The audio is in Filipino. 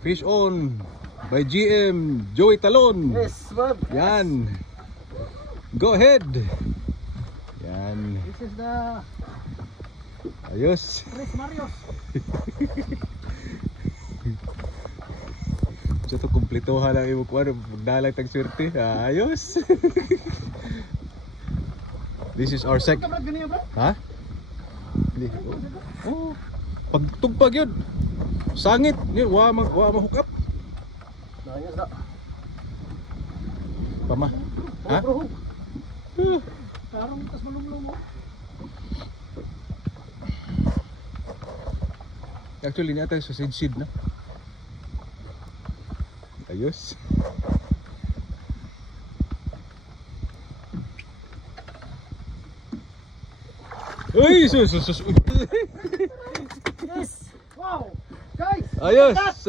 Fish on by GM Joey Talon. Yes, Bob. Yan. Go ahead. Yan. This is the Ayos. Chris Marios. So to kumplituhan lang imo kuan pagdalag tag swerte. Ayos. This is our sec. Kamera ganyan, bro? Ha? Hindi. Oh. Pagtugpag yun. Sangit. Yun, wa mahukap. Nanyas na. Pama. Ha? Bro. Karong tas malumlum mo. Actually, niya tayo sausage seed na. Ayos. Uy! Sus! Yes. Wow. Guys. Ayos!